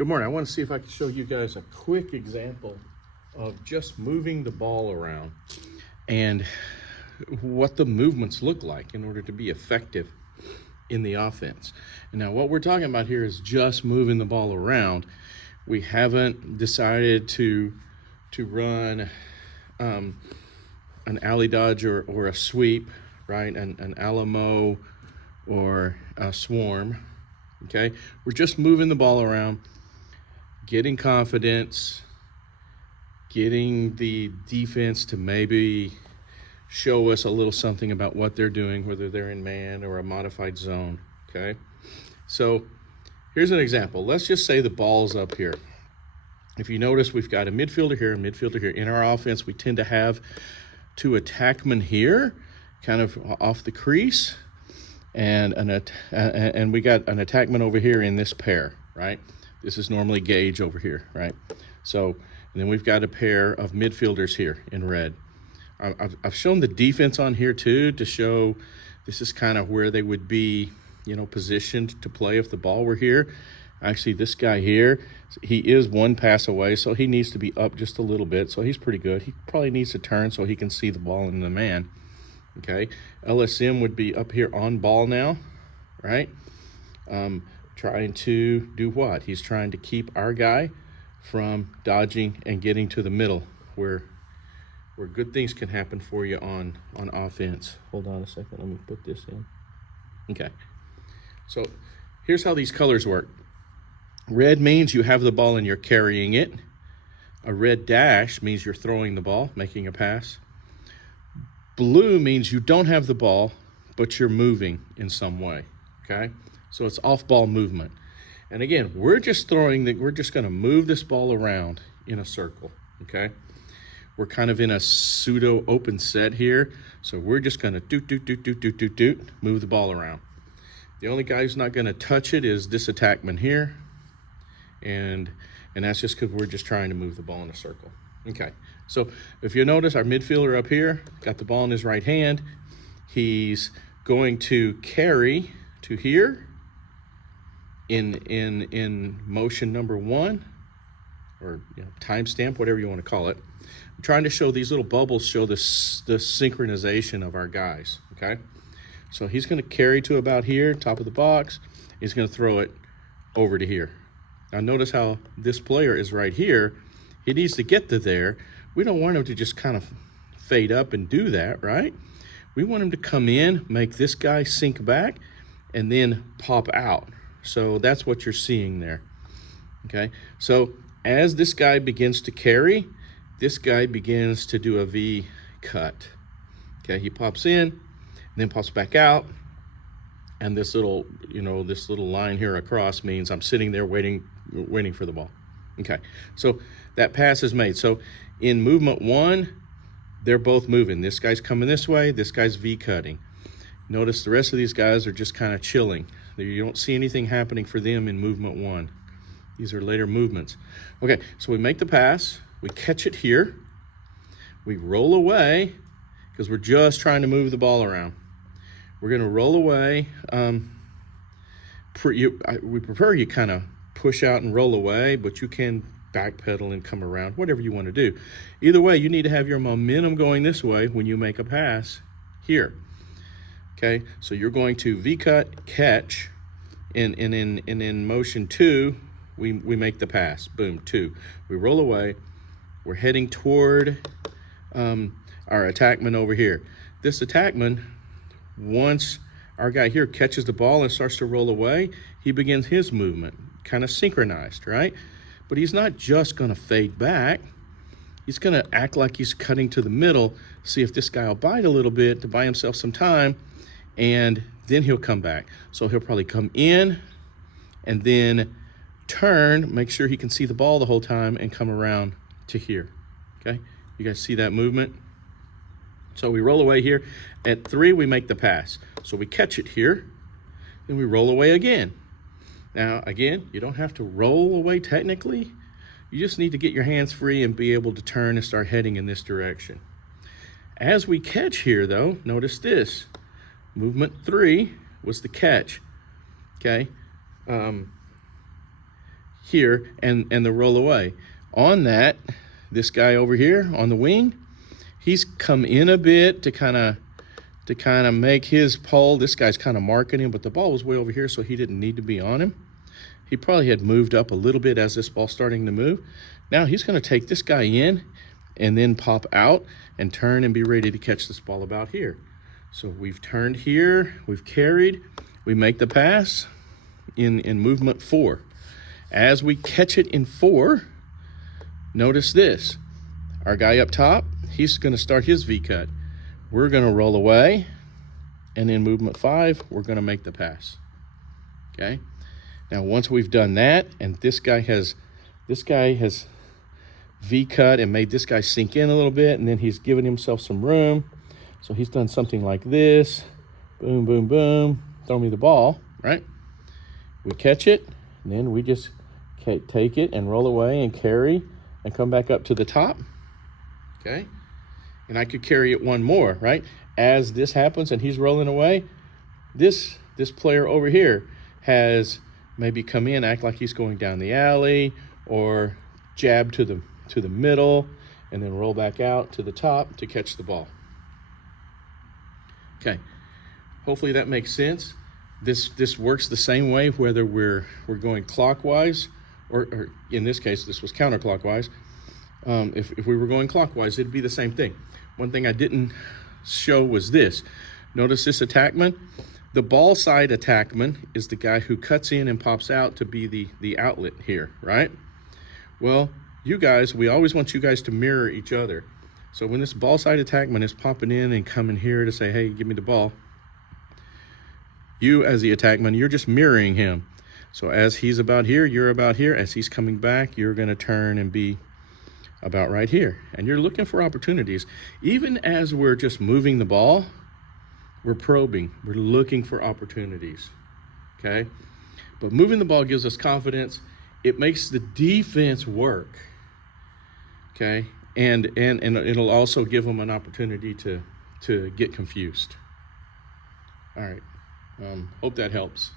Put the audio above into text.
Good morning. I want to see if I can show you guys a quick example of just moving the ball around and what the movements look like in order to be effective in the offense. And now what we're talking about here is just moving the ball around. We haven't decided to run an alley dodge or a sweep, right? An Alamo or a swarm, okay? We're just moving the ball around, getting confidence, getting the defense to maybe show us a little something about what they're doing, whether they're in man or a modified zone, okay? So here's an example. Let's just say the ball's up here. If you notice, we've got a midfielder here, a midfielder here. In our offense, we tend to have two attackmen here, kind of off the crease, and we got an attackman over here in this pair, right? This is normally Gage over here, right? So, and then we've got a pair of midfielders here in red. I've shown the defense on here too to show this is kind of where they would be, positioned to play if the ball were here. Actually, this guy here, he is one pass away, so he needs to be up just a little bit, so he's pretty good. He probably needs to turn so he can see the ball and the man, okay? LSM would be up here on ball now, right? Trying to do what? He's trying to keep our guy from dodging and getting to the middle where good things can happen for you on offense. Hold on a second, let me put this in. Okay, so here's how these colors work. Red means you have the ball and you're carrying it. A red dash means you're throwing the ball, making a pass. Blue means you don't have the ball, but you're moving in some way, okay? So it's off-ball movement. And again, we're just going to move this ball around in a circle, okay? We're kind of in a pseudo open set here, so we're just going to move the ball around. The only guy who's not going to touch it is this attackman here, and that's just because we're just trying to move the ball in a circle. Okay, so if you notice, our midfielder up here got the ball in his right hand. He's going to carry to here in motion number one, or timestamp, whatever you want to call it. I'm trying to show these little bubbles show the synchronization of our guys, okay? So he's going to carry to about here, top of the box. He's going to throw it over to here. Now notice how this player is right here. He needs to get to there. We don't want him to just kind of fade up and do that, right? We want him to come in, make this guy sink back, and then pop out. So that's what you're seeing there, okay? So as this guy begins to carry, this guy begins to do a V cut, okay? He pops in, and then pops back out, and this little, this little line here across means I'm sitting there waiting for the ball, okay? So that pass is made. So in movement one, they're both moving. This guy's coming this way, this guy's V cutting. Notice the rest of these guys are just kind of chilling. You don't see anything happening for them in movement one. These are later movements. Okay, so we make the pass, we catch it here, we roll away, because we're just trying to move the ball around. We're gonna roll away. We prefer you kind of push out and roll away, but you can backpedal and come around, whatever you want to do. Either way, you need to have your momentum going this way when you make a pass here. Okay, so you're going to V-cut, catch, and in motion two, we make the pass. Boom, two. We roll away. We're heading toward our attackman over here. This attackman, once our guy here catches the ball and starts to roll away, he begins his movement, kind of synchronized, right? But he's not just going to fade back. He's going to act like he's cutting to the middle, see if this guy will bite a little bit to buy himself some time, and then he'll come back. So he'll probably come in and then turn, make sure he can see the ball the whole time, and come around to here, okay? You guys see that movement? So we roll away here. At three, we make the pass. So we catch it here, then we roll away again. Now, again, you don't have to roll away technically. You just need to get your hands free and be able to turn and start heading in this direction. As we catch here, though, notice this. Movement 3 was the catch, okay? here and the roll away. On that, this guy over here on the wing, he's come in a bit to kind of make his pull. This guy's kind of marking him, but the ball was way over here, so he didn't need to be on him. He probably had moved up a little bit as this ball's starting to move. Now he's going to take this guy in and then pop out and turn and be ready to catch this ball about here. So we've turned here, we've carried, we make the pass in movement 4. As we catch it in 4, notice this. Our guy up top, he's going to start his V-cut. We're going to roll away, and in movement 5, we're going to make the pass. Okay? Now, once we've done that, and this guy has V-cut and made this guy sink in a little bit, and then he's given himself some room. So he's done something like this. Boom, boom, boom. Throw me the ball, right? We catch it, and then we just take it and roll away and carry and come back up to the top. Okay? And I could carry it one more, right? As this happens and he's rolling away, this player over here has maybe come in, act like he's going down the alley, or jab to the middle, and then roll back out to the top to catch the ball. Okay, hopefully that makes sense. This works the same way whether we're going clockwise or in this case this was counterclockwise. If we were going clockwise, it'd be the same thing. One thing I didn't show was this. Notice this attackman. The ball side attackman is the guy who cuts in and pops out to be the outlet here, right? Well, you guys, we always want you guys to mirror each other. So when this ball side attackman is popping in and coming here to say, hey, give me the ball, you as the attackman, you're just mirroring him. So as he's about here, you're about here. As he's coming back, you're going to turn and be about right here. And you're looking for opportunities. Even as we're just moving the ball, we're probing. We're looking for opportunities, okay? But moving the ball gives us confidence. It makes the defense work, okay? And it'll also give them an opportunity to get confused. All right, hope that helps.